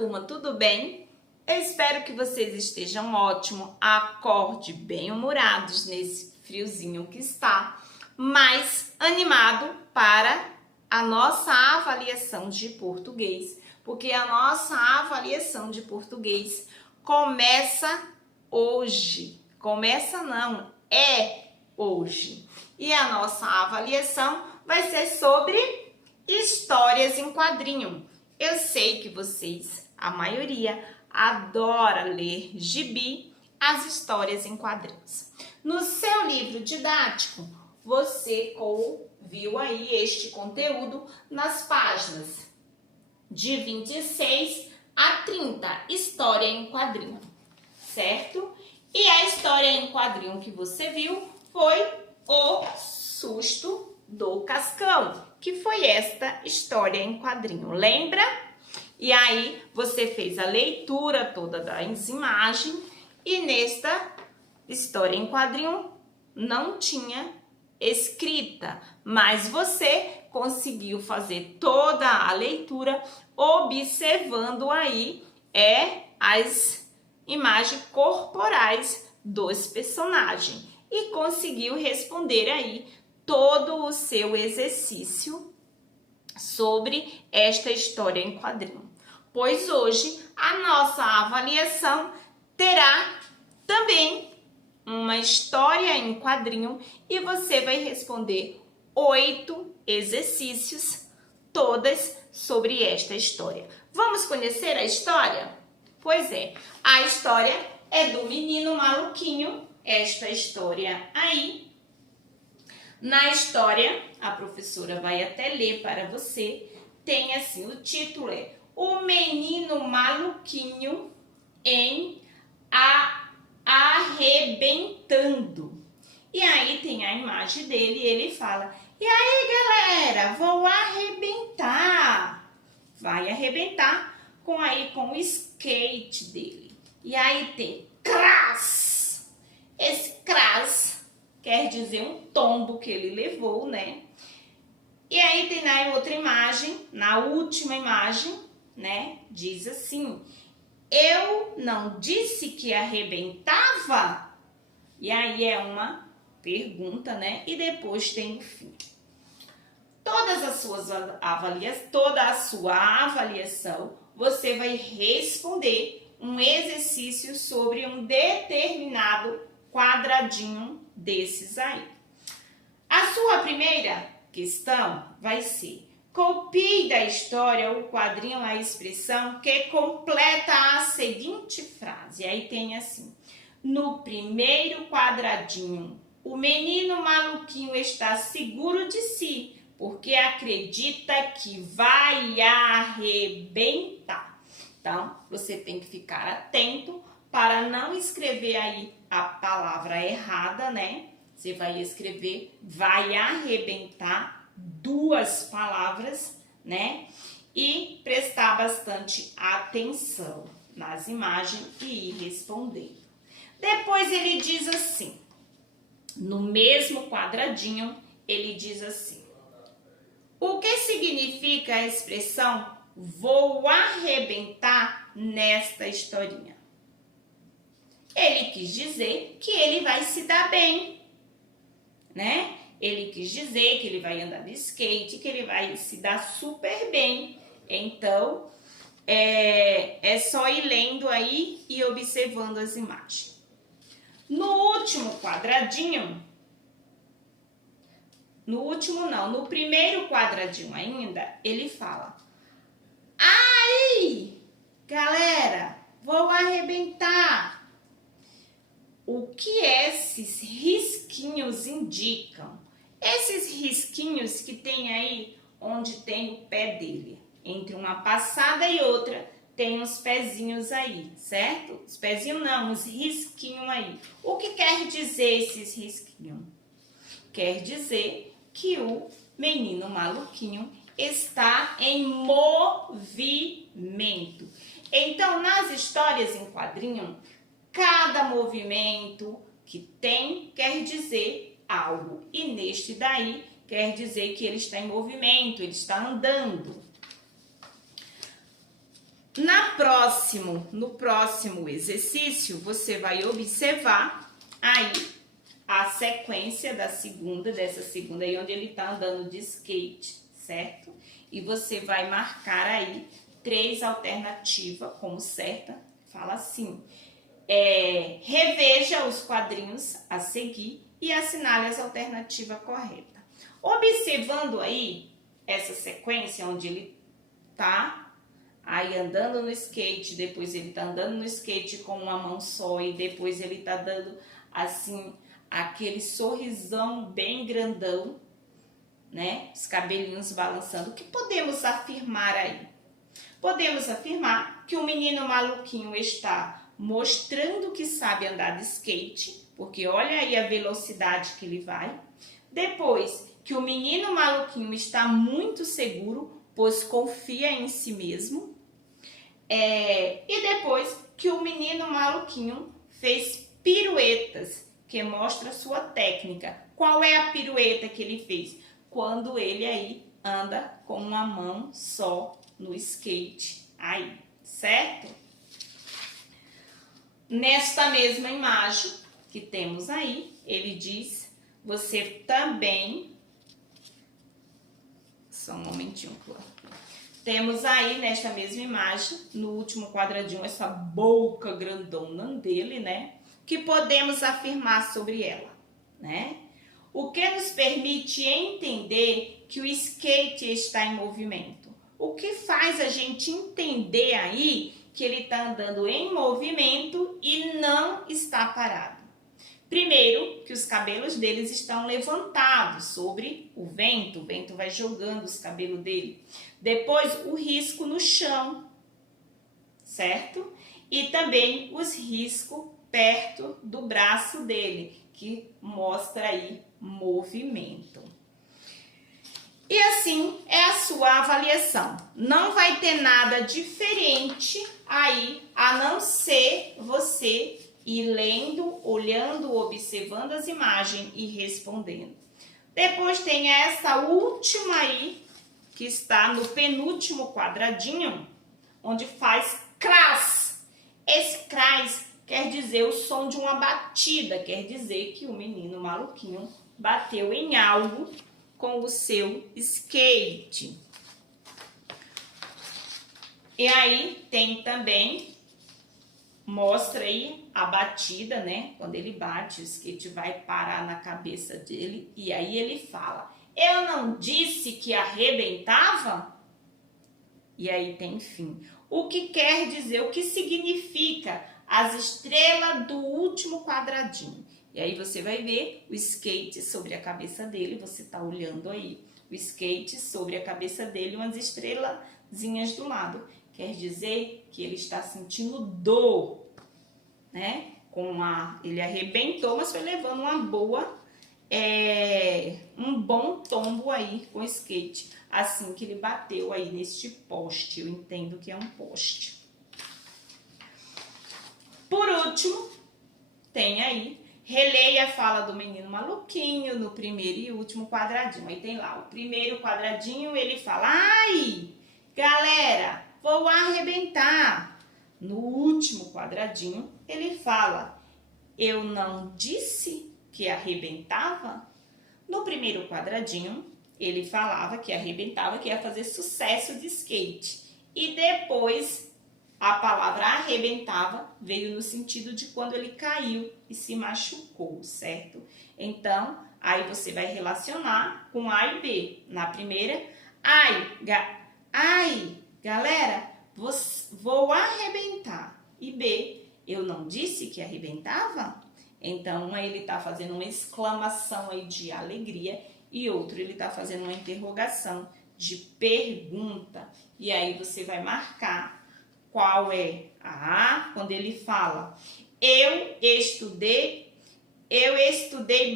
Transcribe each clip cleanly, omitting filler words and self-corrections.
turma, tudo bem? Eu espero que vocês estejam ótimos, acorde bem-humorados nesse friozinho que está, mas animado para a nossa avaliação de português, porque a nossa avaliação de português começa hoje. Começa não, é hoje. E a nossa avaliação vai ser sobre histórias em quadrinho. Eu sei que vocês, a maioria, adora ler gibi, as histórias em quadrinhos. No seu livro didático, você viu aí este conteúdo nas páginas de 26 a 30, história em quadrinho, certo? E a história em quadrinho que você viu foi O Susto do Cascão, que foi esta história em quadrinho, lembra? E aí você fez a leitura toda das imagens e nesta história em quadrinho não tinha escrita, mas você conseguiu fazer toda a leitura observando aí as imagens corporais dos personagens e conseguiu responder aí todo o seu exercício sobre esta história em quadrinho. Pois hoje a nossa avaliação terá também uma história em quadrinho e você vai responder 8 exercícios, todas sobre esta história. Vamos conhecer a história? Pois é, a história é do Menino Maluquinho, esta história aí. Na história, a professora vai até ler para você, tem assim, o título é O Menino Maluquinho em Arrebentando. E aí tem a imagem dele e ele fala, e aí galera, vou arrebentar. Vai arrebentar com o skate dele. E aí tem crass. Esse crass quer dizer um tombo que ele levou, né? E aí tem na outra imagem, na última imagem, né? Diz assim, eu não disse que arrebentava? E aí é uma pergunta, né? E depois tem o fim. Toda a sua avaliação, você vai responder um exercício sobre um determinado quadradinho desses aí. A sua primeira questão vai ser: copie da história o quadrinho a expressão que completa a seguinte frase. Aí tem assim, no primeiro quadradinho, o menino maluquinho está seguro de si, porque acredita que vai arrebentar. Então, você tem que ficar atento para não escrever aí a palavra errada, né? Você vai escrever vai arrebentar, 2 palavras, né? E prestar bastante atenção nas imagens e ir respondendo. Depois ele diz assim, no mesmo quadradinho, ele diz assim, o que significa a expressão vou arrebentar nesta historinha? Ele quis dizer que ele vai se dar bem, né? Ele quis dizer que ele vai andar de skate, que ele vai se dar super bem. Então, é só ir lendo aí e observando as imagens. No último quadradinho, no primeiro quadradinho ainda, ele fala, aí, galera, vou arrebentar. O que esses risquinhos indicam? Esses risquinhos que tem aí onde tem o pé dele, entre uma passada e outra, tem uns pezinhos aí, certo? Os pezinhos não, os risquinhos aí. O que quer dizer esses risquinhos? Quer dizer que o menino maluquinho está em movimento. Então, nas histórias em quadrinho, cada movimento que tem quer dizer algo. E neste daí quer dizer que ele está em movimento, ele está andando. No próximo exercício, você vai observar aí a sequência dessa segunda aí, onde ele tá andando de skate, certo? E você vai marcar aí 3 alternativas como certa. Fala assim, reveja os quadrinhos a seguir e assinale as alternativas corretas. Observando aí essa sequência onde ele tá aí andando no skate, depois ele tá andando no skate com uma mão só e depois ele tá dando assim aquele sorrisão bem grandão, né? Os cabelinhos balançando. O que podemos afirmar aí? Podemos afirmar que o menino maluquinho está mostrando que sabe andar de skate, porque olha aí a velocidade que ele vai. Depois, que o menino maluquinho está muito seguro, pois confia em si mesmo. E depois, que o menino maluquinho fez piruetas, que mostra sua técnica. Qual é a pirueta que ele fez? Quando ele aí anda com uma mão só no skate aí, certo? Nesta mesma imagem que temos aí, ele diz, você também... Só um momentinho, Cláudia. Temos aí, nesta mesma imagem, no último quadradinho, essa boca grandona dele, né? Que podemos afirmar sobre ela, né? O que nos permite entender que o skate está em movimento. O que faz a gente entender aí que ele está andando em movimento e não está parado. Primeiro, que os cabelos deles estão levantados sobre o vento vai jogando os cabelos dele. Depois, o risco no chão, certo? E também os riscos perto do braço dele, que mostra aí movimento. E assim é a sua avaliação. Não vai ter nada diferente aí, a não ser você ir lendo, olhando, observando as imagens e respondendo. Depois tem essa última aí, que está no penúltimo quadradinho, onde faz cras. Esse cras quer dizer o som de uma batida, quer dizer que o menino maluquinho bateu em algo com o seu skate. E aí tem também, mostra aí a batida, né? Quando ele bate, o skate vai parar na cabeça dele e aí ele fala, eu não disse que arrebentava? E aí tem fim. O que quer dizer, o que significa as estrelas do último quadradinho? E aí você vai ver o skate sobre a cabeça dele, você tá olhando aí o skate sobre a cabeça dele, umas estrelazinhas do lado. Quer dizer que ele está sentindo dor, né? Ele arrebentou, mas foi levando uma boa, um bom tombo aí com o skate. Assim que ele bateu aí neste poste, eu entendo que é um poste. Por último, tem aí, releia a fala do menino maluquinho no primeiro e último quadradinho. Aí tem lá, o primeiro quadradinho ele fala, ai, galera, vou arrebentar. No último quadradinho ele fala, eu não disse que arrebentava? No primeiro quadradinho ele falava que arrebentava, que ia fazer sucesso de skate. E depois a palavra arrebentava veio no sentido de quando ele caiu e se machucou, certo? Então, aí você vai relacionar com A e B. Na primeira, ai, galera, vou arrebentar. E B, eu não disse que arrebentava? Então, ele está fazendo uma exclamação aí de alegria e outro ele está fazendo uma interrogação de pergunta. E aí você vai marcar qual é a A, quando ele fala, eu estudei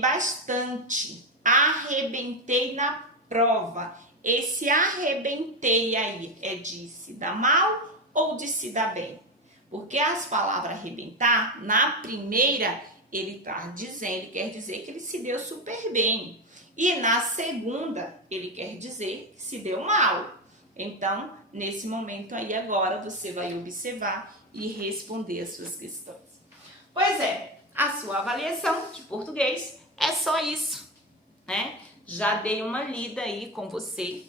bastante, arrebentei na prova. Esse arrebentei aí é de se dar mal ou de se dar bem? Porque as palavras arrebentar, na primeira, ele está dizendo, quer dizer que ele se deu super bem. E na segunda, ele quer dizer que se deu mal. Então, nesse momento aí agora, você vai observar e responder as suas questões. Pois é, a sua avaliação de português é só isso, né? Já dei uma lida aí com você,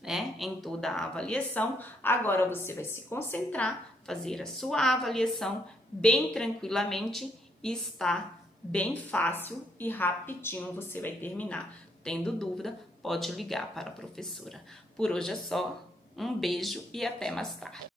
né, em toda a avaliação. Agora você vai se concentrar, fazer a sua avaliação bem tranquilamente e está bem fácil e rapidinho você vai terminar. Tendo dúvida, pode ligar para a professora. Por hoje é só. Um beijo e até mais tarde.